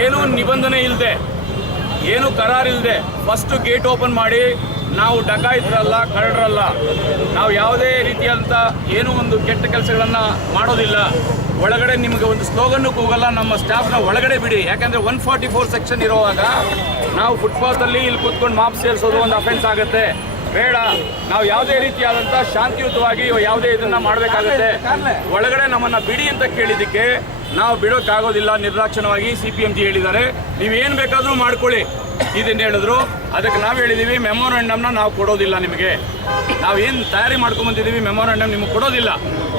ಏನೂ ನಿಬಂಧನೆ ಇಲ್ಲದೆ, ಏನು ಕರಾರಿಲ್ಲದೆ ಫಸ್ಟ್ ಗೇಟ್ ಓಪನ್ ಮಾಡಿ ನಾವು ಡಕಾಯಿತರಲ್ಲ, ಕಳ್ಳರಲ್ಲ, ನಾವು ಯಾವುದೇ ರೀತಿಯಾದಂಥ ಏನೂ ಒಂದು ಕೆಟ್ಟ ಕೆಲಸಗಳನ್ನು ಮಾಡೋದಿಲ್ಲ. ಒಳಗಡೆ ನಿಮಗೆ ಒಂದು ಸ್ಲೋಗನ್ನು ಕೂಗಲ್ಲ, ನಮ್ಮ ಸ್ಟಾಫ್ನ ಒಳಗಡೆ ಬಿಡಿ. ಯಾಕಂದರೆ 144 ಸೆಕ್ಷನ್ ಇರುವಾಗ ನಾವು ಫುಟ್ಪಾತಲ್ಲಿ ಇಲ್ಲಿ ಕೂತ್ಕೊಂಡು ಮಾಪ್ ಸೇರಿಸೋದು ಒಂದು ಅಫೆನ್ಸ್ ಆಗುತ್ತೆ. ಬೇಡ, ನಾವು ಯಾವುದೇ ರೀತಿಯಾದಂಥ ಶಾಂತಿಯುತವಾಗಿ ಯಾವುದೇ ಇದನ್ನು ಮಾಡಬೇಕಾಗುತ್ತೆ. ಒಳಗಡೆ ನಮ್ಮನ್ನು ಬಿಡಿ ಅಂತ ಕೇಳಿದ್ದಕ್ಕೆ ನಾವು ಬಿಡೋಕ್ಕಾಗೋದಿಲ್ಲ, ನಿರ್ದಾಕ್ಷಿಣ್ಯವಾಗಿ CPMG ಹೇಳಿದ್ದಾರೆ. ನೀವೇನು ಬೇಕಾದರೂ ಮಾಡ್ಕೊಳ್ಳಿ ಇದನ್ನು ಹೇಳಿದ್ರು. ಅದಕ್ಕೆ ನಾವು ಹೇಳಿದ್ದೀವಿ, ಮೆಮೊರಾಂಡಮ್ನ ನಾವು ಕೊಡೋದಿಲ್ಲ ನಿಮಗೆ. ನಾವೇನು ತಯಾರಿ ಮಾಡ್ಕೊಂಬಂದಿದ್ದೀವಿ, ಮೆಮೊರಾಂಡಮ್ ನಿಮಗೆ ಕೊಡೋದಿಲ್ಲ.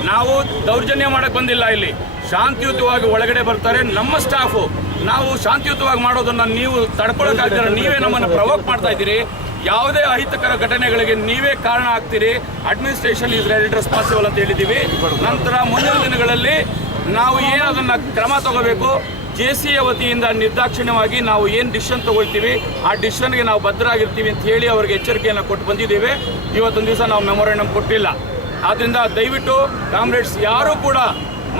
ನಾವು ದೌರ್ಜನ್ಯ ಮಾಡೋಕ್ಕೆ ಬಂದಿಲ್ಲ. ಇಲ್ಲಿ ಶಾಂತಿಯುತವಾಗಿ ಒಳಗಡೆ ಬರ್ತಾರೆ ನಮ್ಮ ಸ್ಟಾಫು. ನಾವು ಶಾಂತಿಯುತವಾಗಿ ಮಾಡೋದನ್ನು ನೀವು ತಡ್ಕೊಳ್ಳೋಕ್ಕಾಗ್ತಾರೆ. ನೀವೇ ನಮ್ಮನ್ನು ಪ್ರವೋಕ್ ಮಾಡ್ತಾ ಇದ್ದೀರಿ. ಯಾವುದೇ ಅಹಿತಕರ ಘಟನೆಗಳಿಗೆ ನೀವೇ ಕಾರಣ ಆಗ್ತೀರಿ. ಅಡ್ಮಿನಿಸ್ಟ್ರೇಷನ್ ಈಸ್ ರೆಸ್ಪಾನ್ಸಿಬಲ್ ಅಂತ ಹೇಳಿದ್ದೀವಿ. ನಂತರ ಮುಂದಿನ ದಿನಗಳಲ್ಲಿ ನಾವು ಏನು ಅದನ್ನು ಕ್ರಮ ತಗೋಬೇಕು, JCA ವತಿಯಿಂದ ನಿರ್ದಾಕ್ಷಿಣ್ಯವಾಗಿ ನಾವು ಏನು ಡಿಸಿಷನ್ ತಗೊಳ್ತೀವಿ ಆ ಡಿಸಿಷನ್ಗೆ ನಾವು ಬದ್ಧರಾಗಿರ್ತೀವಿ ಅಂತ ಹೇಳಿ ಅವರಿಗೆ ಎಚ್ಚರಿಕೆಯನ್ನು ಕೊಟ್ಟು ಬಂದಿದ್ದೇವೆ. ಇವತ್ತೊಂದು ದಿವಸ ನಾವು ಮೆಮೊರಾಂಡಮ್ ಕೊಟ್ಟಿಲ್ಲ. ಆದ್ದರಿಂದ ದಯವಿಟ್ಟು ಕಾಮ್ರೇಡ್ಸ್ ಯಾರೂ ಕೂಡ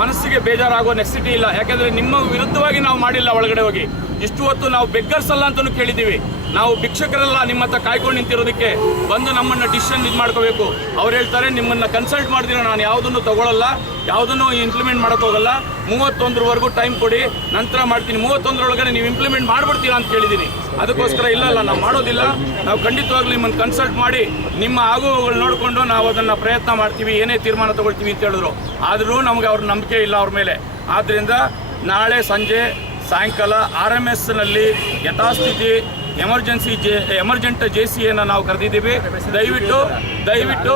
ಮನಸ್ಸಿಗೆ ಬೇಜಾರಾಗೋ ನೆಸಿಟಿ ಇಲ್ಲ. ಯಾಕೆಂದರೆ ನಿಮ್ಮ ವಿರುದ್ಧವಾಗಿ ನಾವು ಮಾಡಿಲ್ಲ. ಒಳಗಡೆ ಹೋಗಿ ಇಷ್ಟು ಹೊತ್ತು ನಾವು ಬೆಗ್ಗರ್ಸ್ ಅಲ್ಲ ಅಂತಲೂ ಕೇಳಿದ್ದೀವಿ. ನಾವು ಭಿಕ್ಷಕರೆಲ್ಲ ನಿಮ್ಮ ಹತ್ರ ಕಾಯ್ಕೊಂಡು ನಿಂತಿರೋದಕ್ಕೆ ಬಂದು ನಮ್ಮನ್ನು ಡಿಸಿಷನ್ ಇದು ಮಾಡ್ಕೋಬೇಕು. ಅವ್ರು ಹೇಳ್ತಾರೆ ನಿಮ್ಮನ್ನು ಕನ್ಸಲ್ಟ್ ಮಾಡ್ದಿರೋ ನಾನು ಯಾವುದನ್ನು ತಗೊಳ್ಳಲ್ಲ, ಯಾವುದನ್ನು ಇಂಪ್ಲಿಮೆಂಟ್ ಮಾಡೋಕ್ಕೆ ಹೋಗಲ್ಲ. 31ರವರೆಗೂ ಟೈಮ್ ಕೊಡಿ, ನಂತರ ಮಾಡ್ತೀನಿ. 31ರೊಳಗಡೆ ನೀವು ಇಂಪ್ಲಿಮೆಂಟ್ ಮಾಡಿಬಿಡ್ತೀರಾ ಅಂತ ಕೇಳಿದ್ದೀನಿ. ಅದಕ್ಕೋಸ್ಕರ ಇಲ್ಲ, ನಾವು ಮಾಡೋದಿಲ್ಲ. ನಾವು ಖಂಡಿತವಾಗ್ಲೂ ನಿಮ್ಮನ್ನು ಕನ್ಸಲ್ಟ್ ಮಾಡಿ ನಿಮ್ಮ ಆಗುವಗಳು ನೋಡಿಕೊಂಡು ನಾವು ಅದನ್ನು ಪ್ರಯತ್ನ ಮಾಡ್ತೀವಿ, ಏನೇ ತೀರ್ಮಾನ ತಗೊಳ್ತೀವಿ ಅಂತ ಹೇಳಿದ್ರು. ಆದರೂ ನಮಗೆ ಅವ್ರ ನಂಬಿಕೆ ಇಲ್ಲ ಅವ್ರ ಮೇಲೆ. ಆದ್ದರಿಂದ ನಾಳೆ ಸಂಜೆ ಸಾಯಂಕಾಲ RMSನಲ್ಲಿ ಯಥಾಸ್ಥಿತಿ ಎಮರ್ಜೆಂಟ್ JCAನ ನಾವು ಕರೆದಿದ್ದೀವಿ. ದಯವಿಟ್ಟು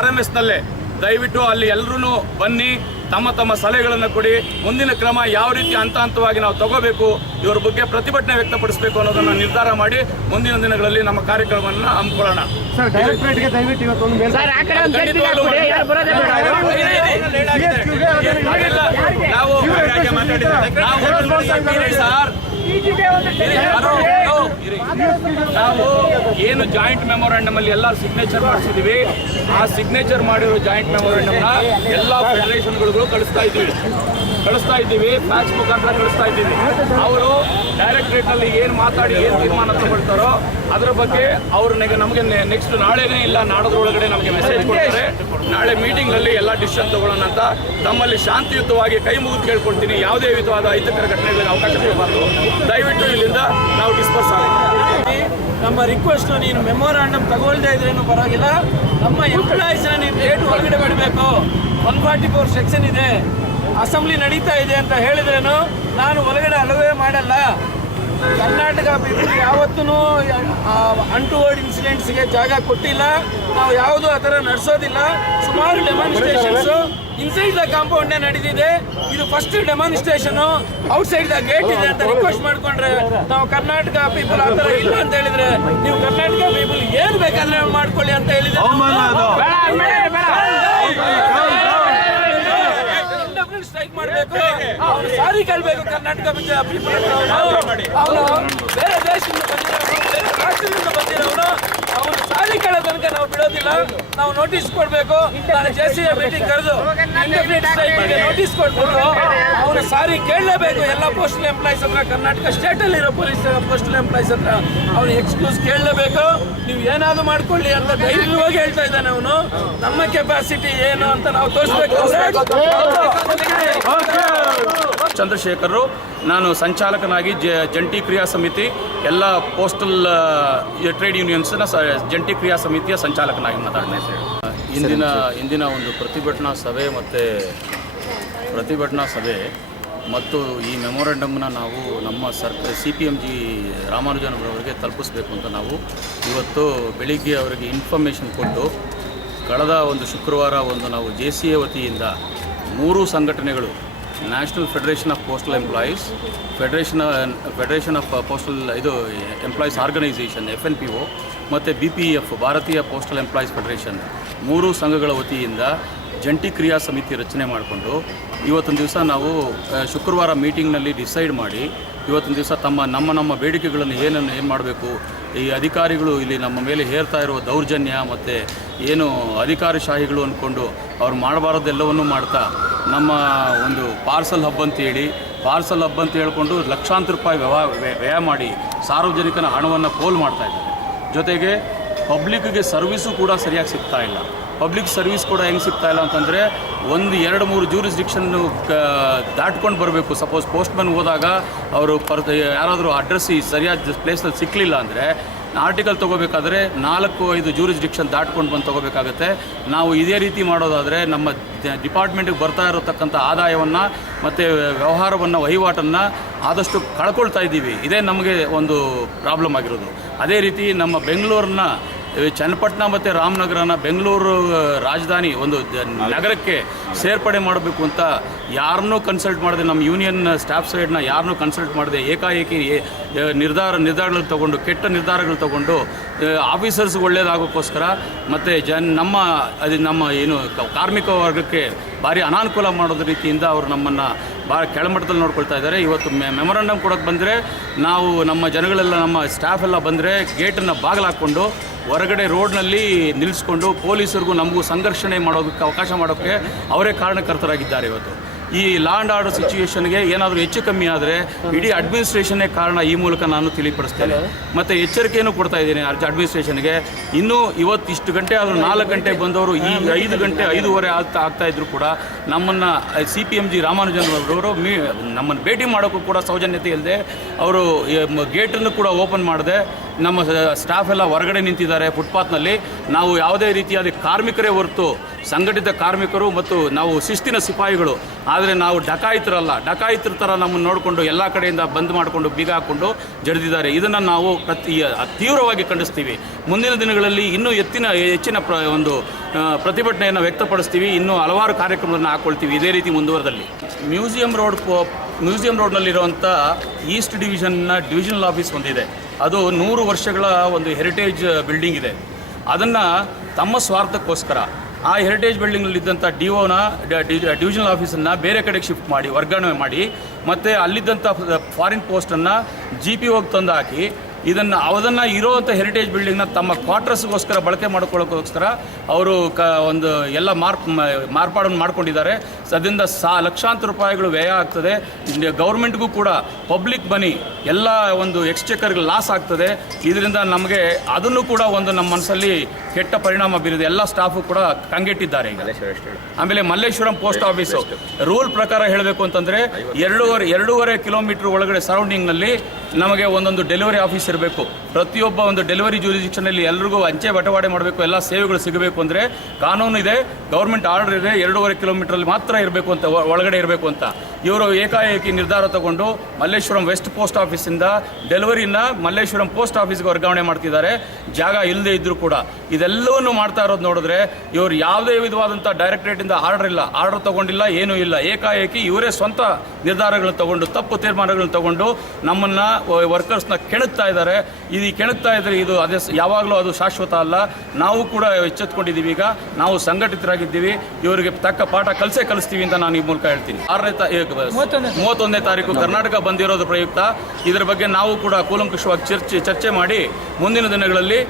RMSನಲ್ಲೇ ದಯವಿಟ್ಟು ಅಲ್ಲಿ ಎಲ್ಲರೂ ಬನ್ನಿ, ತಮ್ಮ ತಮ್ಮ ಸಲಹೆಗಳನ್ನು ಕೊಡಿ. ಮುಂದಿನ ಕ್ರಮ ಯಾವ ರೀತಿ ಹಂತವಾಗಿ ನಾವು ತಗೋಬೇಕು, ಇವರ ಬಗ್ಗೆ ಪ್ರತಿಭಟನೆ ವ್ಯಕ್ತಪಡಿಸಬೇಕು ಅನ್ನೋದನ್ನು ನಿರ್ಧಾರ ಮಾಡಿ ಮುಂದಿನ ದಿನಗಳಲ್ಲಿ ನಮ್ಮ ಕಾರ್ಯಕ್ರಮವನ್ನು ಹಮ್ಮಿಕೊಳ್ಳೋಣ. ನಾವು ಏನು ಜಾಯಿಂಟ್ ಮೆಮೊರಾಂಡಮ್ ಅಲ್ಲಿ ಎಲ್ಲ ಸಿಗ್ನೇಚರ್ ಮಾಡಿಸಿದೀವಿ, ಆ ಸಿಗ್ನೇಚರ್ ಮಾಡಿರೋ ಜಾಯಿಂಟ್ ಮೆಮೊರಾಂಡಮ್ನ ಎಲ್ಲ ಫೆಡರೇಷನ್ಗಳಿಗೂ ಕಳಿಸ್ತಾ ಇದ್ದೀವಿ, ಫ್ಯಾಕ್ಸ್ ಮುಖಾಂತರ ಕಳಿಸ್ತಾ ಇದ್ದೀವಿ. ಅವರು ಡೈರೆಕ್ಟ್ರೇಟ್ನಲ್ಲಿ ಏನು ಮಾತಾಡಿ ಏನು ತೀರ್ಮಾನ ತಗೊಳ್ತಾರೋ ಅದರ ಬಗ್ಗೆ ಅವ್ರನಿಗೆ ನಮಗೆ ನೆಕ್ಸ್ಟ್ ನಾಳೆನೇ ಇಲ್ಲ ನಾಡೋದ್ರೊಳಗಡೆ ನಮಗೆ ಮೆಸೇಜ್ ಕೊಡ್ತಾರೆ. ನಾಳೆ ಮೀಟಿಂಗ್ನಲ್ಲಿ ಎಲ್ಲ ಡಿಸಿಷನ್ ತಗೊಳ್ಳೋಣ ಅಂತ ತಮ್ಮಲ್ಲಿ ಶಾಂತಿಯುತವಾಗಿ ಕೈ ಮುಗಿದು ಕೇಳ್ಕೊಳ್ತೀನಿ. ಯಾವುದೇ ವಿಧವಾದ ಅಹಿತಕರ ಘಟನೆಗಳಿಗೆ ಅವಕಾಶ ಸಿಗಬಾರ್ದು. ದಯವಿಟ್ಟು ಇಲ್ಲಿಂದ ನಾವು ಡಿಸ್ಪರ್ಸ್ ಆಗಿ ನಮ್ಮ ರಿಕ್ವೆಸ್ಟ್, ನೀನು ಮೆಮೊರಾಂಡಮ್ ತಗೊಳ್ದೇ ಇದ್ರೇನು ಪರವಾಗಿಲ್ಲ, ನಮ್ಮ ಎಂಪ್ಲಾಯೀಸ್ನ ನೀನು ಗೇಟ್ ಒಳಗಡೆ ಬಿಡಬೇಕು. 144 ಸೆಕ್ಷನ್ ಇದೆ, ಅಸೆಂಬ್ಲಿ ನಡೀತಾ ಇದೆ ಅಂತ ಹೇಳಿದ್ರೇನು ನಾನು ಒಳಗಡೆ ಅಲವೇ ಮಾಡಲ್ಲ. ಕರ್ನಾಟಕ ಪೀಪಲ್ ಯಾವತ್ತೂ ಅನ್ಟುವರ್ಡ್ ಇನ್ಸಿಡೆಂಟ್ಸ್ಗೆ ಜಾಗ ಕೊಟ್ಟಿಲ್ಲ. ನಾವು ಯಾವುದು ಆ ಥರ ನಡೆಸೋದಿಲ್ಲ. ಸುಮಾರು ಡೆಮಾನ್ಸ್ಟ್ರೇಷನ್ಸು ಇನ್ಸೈಡ್ ದ ಕಾಂಪೌಂಡೇ ನಡೆದಿದೆ. ಇದು ಫಸ್ಟ್ ಡೆಮಾನ್ಸ್ಟ್ರೇಷನು. ಔಟ್ಸೈಡ್ ದ ಗೇಟ್ ಇದೆ ಅಂತ ರಿಕ್ವೆಸ್ಟ್ ಮಾಡ್ಕೊಂಡ್ರೆ ನಾವು ಕರ್ನಾಟಕ ಪೀಪಲ್ ಆ ಥರ ಇಲ್ಲ ಅಂತ ಹೇಳಿದ್ರೆ ನೀವು ಕರ್ನಾಟಕ ಪೀಪಲ್ ಏನು ಬೇಕಾದ್ರೆ ಮಾಡ್ಕೊಳ್ಳಿ ಅಂತ ಹೇಳಿದ್ರೆ ಸ್ಟ್ರೈಕ್ ಮಾಡಬೇಕು. ಅವನು ಸಾರಿ ಕೇಳಬೇಕು. ಕರ್ನಾಟಕ ಪೀಪಲ್ ಅವನು ಬೇರೆ ದೇಶದಿಂದ ಬಂದಿರೋನು, ಬೇರೆ ರಾಷ್ಟ್ರದಿಂದ ಬಂದಿರೋನು, ಅವನು ಸಾರಿ ಕೇಳೋ ತನಕ ನಾವು ಬಿಡೋದಿಲ್ಲ. ನಾವು ನೋಟಿಸ್ ಕೊಡಬೇಕು. ನಾನು JCA ಮೀಟಿಂಗ್ ಕರೆದು ಇಂಡೆಫಿನಿಟ್ ಸ್ಟ್ರೈಕ್ಗೆ ನೋಟಿಸ್ ಕೊಟ್ಬಿಟ್ಟು ಅವನು ಸಾರಿ ಕೇಳಲೇಬೇಕು. ಎಲ್ಲ ಪೋಸ್ಟಲ್ ಎಂಪ್ಲಾಯೀಸ್ ಹತ್ರ, ಕರ್ನಾಟಕ ಸ್ಟೇಟಲ್ಲಿರೋ ಪೊಲೀಸ್ ಪೋಸ್ಟಲ್ ಎಂಪ್ಲಾಯೀಸ್ ಹತ್ರ ಅವನು ಎಕ್ಸ್ಕ್ಯೂಸ್ ಕೇಳಲೇಬೇಕು. ನೀವು ಏನಾದರೂ ಮಾಡ್ಕೊಳ್ಳಿ ಅಂತ ಧೈರ್ಯವಾಗಿ ಹೇಳ್ತಾ ಇದ್ದಾನೆ ಅವನು. ನಮ್ಮ ಕೆಪಾಸಿಟಿ ಏನು ಅಂತ ನಾವು ತೋರಿಸ್ಬೇಕು. ಚಂದ್ರಶೇಖರ್, ನಾನು ಸಂಚಾಲಕನಾಗಿ ಜಂಟಿ ಕ್ರಿಯಾ ಸಮಿತಿ, ಎಲ್ಲ ಪೋಸ್ಟಲ್ ಟ್ರೇಡ್ ಯೂನಿಯನ್ಸ್ನ ಜಂಟಿ ಕ್ರಿಯಾ ಸಮಿತಿಯ ಸಂಚಾಲಕನಾಗಿ ಮಾತಾಡ್ತಾ ಇದ್ದೇನೆ. ಇಂದಿನ ಒಂದು ಪ್ರತಿಭಟನಾ ಸಭೆ ಮತ್ತು ಈ ಮೆಮೊರಾಂಡಮ್ನ ನಾವು ನಮ್ಮ CPMG ರಾಮಾನುಜನವರಿಗೆ ತಲುಪಿಸಬೇಕು ಅಂತ ನಾವು ಇವತ್ತು ಬೆಳಿಗ್ಗೆ ಅವರಿಗೆ ಇನ್ಫಾರ್ಮೇಷನ್ ಕೊಟ್ಟು ಕಳೆದ ಒಂದು ಶುಕ್ರವಾರ ನಾವು JCA ವತಿಯಿಂದ 3 ಸಂಘಟನೆಗಳು national federation of postal employees, federation of postal employees organisation FNPO ಮತ್ತು BPEF Bharatiya postal employees federation 3 ಸಂಘಗಳ ವತಿಯಿಂದ ಜಂಟಿ ಕ್ರಿಯಾ ಸಮಿತಿ ರಚನೆ ಮಾಡಿಕೊಂಡು ಇವತ್ತೊಂದು ದಿವಸ ನಾವು ಶುಕ್ರವಾರ ಮೀಟಿಂಗ್ನಲ್ಲಿ ಡಿಸೈಡ್ ಮಾಡಿ ಇವತ್ತಿನ ದಿವಸ ನಮ್ಮ ಬೇಡಿಕೆಗಳನ್ನು ಏನು ಮಾಡಬೇಕು, ಈ ಅಧಿಕಾರಿಗಳು ಇಲ್ಲಿ ನಮ್ಮ ಮೇಲೆ ಹೇರ್ತಾ ಇರುವ ದೌರ್ಜನ್ಯ ಮತ್ತು ಏನು ಅಧಿಕಾರಶಾಹಿಗಳು ಅಂದ್ಕೊಂಡು ಅವ್ರು ಮಾಡಬಾರದೆಲ್ಲವನ್ನೂ ಮಾಡ್ತಾ ನಮ್ಮ ಒಂದು ಪಾರ್ಸಲ್ ಹಬ್ ಅಂತ ಹೇಳ್ಕೊಂಡು ಲಕ್ಷಾಂತರ ರೂಪಾಯಿ ವ್ಯಯ ಮಾಡಿ ಸಾರ್ವಜನಿಕನ ಹಣವನ್ನು ಪೋಲ್ ಮಾಡ್ತಾ ಇದ್ದಾರೆ. ಜೊತೆಗೆ ಪಬ್ಲಿಕ್ಗೆ ಸರ್ವಿಸು ಕೂಡ ಸರಿಯಾಗಿ ಸಿಗ್ತಾ ಇಲ್ಲ. ಪಬ್ಲಿಕ್ ಸರ್ವಿಸ್ ಕೂಡ ಹೆಂಗೆ ಸಿಗ್ತಾ ಇಲ್ಲ ಅಂತಂದರೆ 1-2-3 ಜೂರಿಸ್ಡಿಕ್ಷನ್ನು ದಾಟ್ಕೊಂಡು ಬರಬೇಕು. ಸಪೋಸ್ ಪೋಸ್ಟ್ಮನ್ ಹೋದಾಗ ಅವರು ಯಾರಾದರೂ ಅಡ್ರೆಸ್ ಸರಿಯಾದ ಪ್ಲೇಸ್ನಲ್ಲಿ ಸಿಕ್ಕಲಿಲ್ಲ ಅಂದರೆ ಆರ್ಟಿಕಲ್ ತೊಗೋಬೇಕಾದ್ರೆ 4-5 ಜೂರಿಸ್ಡಿಕ್ಷನ್ ದಾಟ್ಕೊಂಡು ಬಂದು ತೊಗೋಬೇಕಾಗತ್ತೆ. ನಾವು ಇದೇ ರೀತಿ ಮಾಡೋದಾದರೆ ನಮ್ಮ ಡಿಪಾರ್ಟ್ಮೆಂಟಿಗೆ ಬರ್ತಾ ಇರತಕ್ಕಂಥ ಆದಾಯವನ್ನು ಮತ್ತು ವಹಿವಾಟನ್ನು ಆದಷ್ಟು ಕಳ್ಕೊಳ್ತಾ ಇದ್ದೀವಿ. ಇದೇ ನಮಗೆ ಒಂದು ಪ್ರಾಬ್ಲಮ್ ಆಗಿರೋದು. ಅದೇ ರೀತಿ ನಮ್ಮ ಬೆಂಗಳೂರನ್ನ ಚನ್ನಪಟ್ಟಣ ಮತ್ತು ರಾಮನಗರನ ಬೆಂಗಳೂರು ರಾಜಧಾನಿ ಒಂದು ನಗರಕ್ಕೆ ಸೇರ್ಪಡೆ ಮಾಡಬೇಕು ಅಂತ ಯಾರನ್ನೂ ಕನ್ಸಲ್ಟ್ ಮಾಡದೆ, ನಮ್ಮ ಯೂನಿಯನ್ ಸ್ಟಾಫ್ ಸೈಡ್ನ ಯಾರನ್ನೂ ಕನ್ಸಲ್ಟ್ ಮಾಡದೆ ಏಕಾಏಕಿ ನಿರ್ಧಾರಗಳು ತೊಗೊಂಡು ಕೆಟ್ಟ ನಿರ್ಧಾರಗಳು ತೊಗೊಂಡು ಆಫೀಸರ್ಸ್ ಒಳ್ಳೆಯದಾಗೋಕ್ಕೋಸ್ಕರ ಮತ್ತು ನಮ್ಮ ಏನು ಕಾರ್ಮಿಕ ವರ್ಗಕ್ಕೆ ಭಾರಿ ಅನಾನುಕೂಲ ಮಾಡೋದ್ರ ರೀತಿಯಿಂದ ಅವರು ನಮ್ಮನ್ನು ಭಾಳ ಕೆಳಮಟ್ಟದಲ್ಲಿ ನೋಡ್ಕೊಳ್ತಾ ಇದ್ದಾರೆ. ಇವತ್ತು ಮೆಮೊರಂಡಮ್ ಕೊಡೋಕ್ಕೆ ಬಂದರೆ ನಾವು ನಮ್ಮ ಜನಗಳೆಲ್ಲ ನಮ್ಮ ಸ್ಟಾಫ್ ಎಲ್ಲ ಬಂದರೆ ಗೇಟನ್ನು ಬಾಗಿಲಾಕ್ಕೊಂಡು ಹೊರಗಡೆ ರೋಡ್ನಲ್ಲಿ ನಿಲ್ಲಿಸ್ಕೊಂಡು ಪೊಲೀಸರಿಗೂ ನಮಗೂ ಸಂಘರ್ಷಣೆ ಮಾಡೋದಕ್ಕೆ ಅವಕಾಶ ಮಾಡೋಕ್ಕೆ ಅವರೇ ಕಾರಣಕರ್ತರಾಗಿದ್ದಾರೆ. ಇವತ್ತು ಈ ಲಾ ಆ್ಯಂಡ್ ಆರ್ಡರ್ ಸಿಚುವೇಷನ್ಗೆ ಏನಾದರೂ ಹೆಚ್ಚು ಕಮ್ಮಿ ಆದರೆ ಇಡೀ ಅಡ್ಮಿನಿಸ್ಟ್ರೇಷನ್ನೇ ಕಾರಣ. ಈ ಮೂಲಕ ನಾನು ತಿಳಿಪಡಿಸ್ತೇನೆ ಮತ್ತು ಎಚ್ಚರಿಕೆಯನ್ನು ಕೊಡ್ತಾ ಇದ್ದೀನಿ ಅಡ್ಮಿನಿಸ್ಟ್ರೇಷನ್ಗೆ. ಇನ್ನೂ ಇವತ್ತು ಇಷ್ಟು ಗಂಟೆ ಆದರೂ 4 ಗಂಟೆಗೆ ಬಂದವರು ಈ 5 ಗಂಟೆ 5:15 ಆಗ್ತಾಯಿದ್ರು ಕೂಡ ನಮ್ಮನ್ನು CPMG ರಾಮಾನುಜನ್ ಅವರು ನಮ್ಮನ್ನು ಭೇಟಿ ಮಾಡೋಕ್ಕೂ ಕೂಡ ಸೌಜನ್ಯತೆ ಇಲ್ಲದೆ ಅವರು ಗೇಟನ್ನು ಕೂಡ ಓಪನ್ ಮಾಡದೆ ನಮ್ಮ ಸ್ಟಾಫ್ ಎಲ್ಲ ಹೊರಗಡೆ ನಿಂತಿದ್ದಾರೆ ಫುಟ್ಪಾತ್ನಲ್ಲಿ. ನಾವು ಯಾವುದೇ ರೀತಿಯಾದ ಕಾರ್ಮಿಕರೇ ಹೊರತು ಸಂಘಟಿತ ಕಾರ್ಮಿಕರು ಮತ್ತು ನಾವು ಶಿಸ್ತಿನ ಸಿಪಾಯಿಗಳು. ಆದರೆ ನಾವು ಡಕಾಯಿತರ ಥರ ನಮ್ಮನ್ನು ನೋಡಿಕೊಂಡು ಎಲ್ಲ ಕಡೆಯಿಂದ ಬಂದ್ ಮಾಡಿಕೊಂಡು ಬೀಗ ಹಾಕ್ಕೊಂಡು ಜಡಿದಿದ್ದಾರೆ. ಇದನ್ನು ನಾವು ತೀವ್ರವಾಗಿ ಖಂಡಿಸ್ತೀವಿ. ಮುಂದಿನ ದಿನಗಳಲ್ಲಿ ಇನ್ನೂ ಹೆಚ್ಚಿನ ಒಂದು ಪ್ರತಿಭಟನೆಯನ್ನು ವ್ಯಕ್ತಪಡಿಸ್ತೀವಿ. ಇನ್ನೂ ಹಲವಾರು ಕಾರ್ಯಕ್ರಮಗಳನ್ನು ಹಾಕ್ಕೊಳ್ತೀವಿ ಇದೇ ರೀತಿ ಮುಂದುವರೆದಲ್ಲಿ. ಮ್ಯೂಸಿಯಂ ರೋಡ್ನಲ್ಲಿರುವಂಥ ಈಸ್ಟ್ ಡಿವಿಷನ್ನ ಡಿವಿಷನಲ್ ಆಫೀಸ್ ಹೊಂದಿದೆ. ಅದು 100 ವರ್ಷಗಳ ಒಂದು ಹೆರಿಟೇಜ್ ಬಿಲ್ಡಿಂಗ್ ಇದೆ. ಅದನ್ನು ತಮ್ಮ ಸ್ವಾರ್ಥಕ್ಕೋಸ್ಕರ ಆ ಹೆರಿಟೇಜ್ ಬಿಲ್ಡಿಂಗ್ನಲ್ಲಿದ್ದಂಥ ಡಿವಿಷನಲ್ ಆಫೀಸನ್ನು ಬೇರೆ ಕಡೆಗೆ ಶಿಫ್ಟ್ ಮಾಡಿ ವರ್ಗಾವಣೆ ಮಾಡಿ ಮತ್ತು ಅಲ್ಲಿದ್ದಂಥ ಫಾರಿನ್ ಪೋಸ್ಟನ್ನು GPOಗೆ ತಂದು ಹಾಕಿ ಅದನ್ನು ಇರೋವಂಥ ಹೆರಿಟೇಜ್ ಬಿಲ್ಡಿಂಗ್ನ ತಮ್ಮ ಕ್ವಾರ್ಟರ್ಸ್ಗೋಸ್ಕರ ಬಳಕೆ ಮಾಡ್ಕೊಳ್ಳೋಕ್ಕೋಸ್ಕರ ಅವರು ಒಂದು ಎಲ್ಲ ಮಾರ್ಪಾಡನ್ನು ಮಾಡ್ಕೊಂಡಿದ್ದಾರೆ. ಅದರಿಂದ ಲಕ್ಷಾಂತರ ರೂಪಾಯಿಗಳು ವ್ಯಯ ಆಗ್ತದೆ. ಗೌರ್ಮೆಂಟ್ಗೂ ಕೂಡ ಪಬ್ಲಿಕ್ ಮನಿ ಎಲ್ಲ ಒಂದು ಎಕ್ಸ್ಚೆಕರ್ಗೆ ಲಾಸ್ ಆಗ್ತದೆ. ಇದರಿಂದ ನಮಗೆ ಅದನ್ನು ಕೂಡ ಒಂದು ನಮ್ಮ ಮನಸ್ಸಲ್ಲಿ ಕೆಟ್ಟ ಪರಿಣಾಮ ಬೀರಿದೆ. ಎಲ್ಲ ಸ್ಟಾಫು ಕೂಡ ಕಂಗೆಟ್ಟಿದ್ದಾರೆ. ಆಮೇಲೆ ಮಲ್ಲೇಶ್ವರಂ ಪೋಸ್ಟ್ ಆಫೀಸು ರೂಲ್ ಪ್ರಕಾರ ಹೇಳಬೇಕು ಅಂತಂದರೆ 2.5 ಕಿಲೋಮೀಟರ್ ಒಳಗಡೆ ಸರೌಂಡಿಂಗ್ನಲ್ಲಿ ನಮಗೆ ಒಂದೊಂದು ಡೆಲಿವರಿ ಆಫೀಸ್ ಇರಬೇಕು. ಪ್ರತಿಯೊಬ್ಬ ಒಂದು ಡೆಲಿವರಿ ಜೂರಿಡಿಕ್ಷನಲ್ಲಿ ಎಲ್ರಿಗೂ ಅಂಚೆ ಬಟವಾಡೆ ಮಾಡಬೇಕು, ಎಲ್ಲ ಸೇವೆಗಳು ಸಿಗಬೇಕು ಅಂದರೆ ಕಾನೂನು ಇದೆ, ಗೌರ್ಮೆಂಟ್ ಆರ್ಡರ್ ಇದೆ. 2.5 ಕಿಲೋಮೀಟ್ರಲ್ಲಿ ಮಾತ್ರ ಇರಬೇಕು ಅಂತ, ಒಳಗಡೆ ಇರಬೇಕು ಅಂತ. ಇವರು ಏಕಾಏಕಿ ನಿರ್ಧಾರ ತಗೊಂಡು ಮಲ್ಲೇಶ್ವರಂ ವೆಸ್ಟ್ ಪೋಸ್ಟ್ ಆಫೀಸಿಂದ ಡೆಲಿವರಿನ ಮಲ್ಲೇಶ್ವರಂ ಪೋಸ್ಟ್ ಆಫೀಸ್ಗೆ ವರ್ಗಾವಣೆ ಮಾಡ್ತಿದ್ದಾರೆ, ಜಾಗ ಇಲ್ಲದೆ ಇದ್ದರೂ ಕೂಡ. ಇದೆಲ್ಲವನ್ನು ಮಾಡ್ತಾ ಇರೋದು ನೋಡಿದ್ರೆ ಇವರು ಯಾವುದೇ ವಿಧವಾದಂಥ ಡೈರೆಕ್ಟರೇಟಿಂದ ಆರ್ಡರ್ ತೊಗೊಂಡಿಲ್ಲ, ಏನೂ ಇಲ್ಲ. ಏಕಾಏಕಿ ಇವರೇ ಸ್ವಂತ ನಿರ್ಧಾರಗಳನ್ನು ತಗೊಂಡು ತಪ್ಪು ತೀರ್ಮಾನಗಳನ್ನು ತಗೊಂಡು ನಮ್ಮನ್ನು ವರ್ಕರ್ಸ್ನ ಕೆಣಕ್ತಾ ಇದ್ದಾರೆ. ಕೆಣಕ್ತಾ ಇದ್ದರೆ ಇದು ಯಾವಾಗಲೂ ಅದು ಶಾಶ್ವತ ಅಲ್ಲ. ನಾವು ಕೂಡ ಎಚ್ಚೆತ್ಕೊಂಡಿದ್ದೀವಿ. ಈಗ ನಾವು ಸಂಘಟಿತರಾಗಿದ್ದೀವಿ. ಇವರಿಗೆ ತಕ್ಕ ಪಾಠ ಕಲಿಸ್ತೀವಿ ಅಂತ ನಾನು ಈ ಮೂಲಕ ಹೇಳ್ತೀನಿ. 31ನೇ ತಾರೀಕು ಕರ್ನಾಟಕ ಬಂದಿರೋದ್ರ ಪ್ರಯುಕ್ತ ಇದರ ಬಗ್ಗೆ ನಾವು ಕೂಡ ಕೂಲಂಕುಷವಾಗಿ ಚರ್ಚೆ ಮಾಡಿ ಮುಂದಿನ ದಿನಗಳಲ್ಲಿ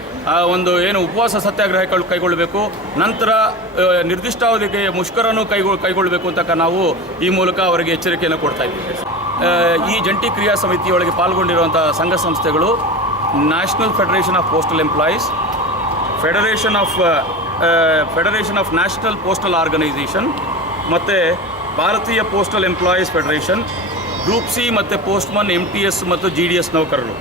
ಒಂದು ಉಪವಾಸ ಸತ್ಯಾಗ್ರಹ ಕೈಗೊಳ್ಳಬೇಕು. ನಂತರ ನಿರ್ದಿಷ್ಟಾವಧಿಗೆ ಮುಷ್ಕರನೂ ಕೈಗೊಳ್ಳಬೇಕು ಅಂತ ನಾವು ಈ ಮೂಲಕ ಅವರಿಗೆ ಎಚ್ಚರಿಕೆಯನ್ನು ಕೊಡ್ತಾ ಇದ್ದೀವಿ. ಈ ಜಂಟಿ ಕ್ರಿಯಾ ಸಮಿತಿಯೊಳಗೆ ಪಾಲ್ಗೊಂಡಿರುವಂಥ ಸಂಘ ಸಂಸ್ಥೆಗಳು national federation of postal employees, federation of national postal organisation ಮತ್ತು Bharatiya postal employees federation, group C ಮತ್ತು ಪೋಸ್ಟ್ಮನ್, MTS ಮತ್ತು GDS ನೌಕರರು.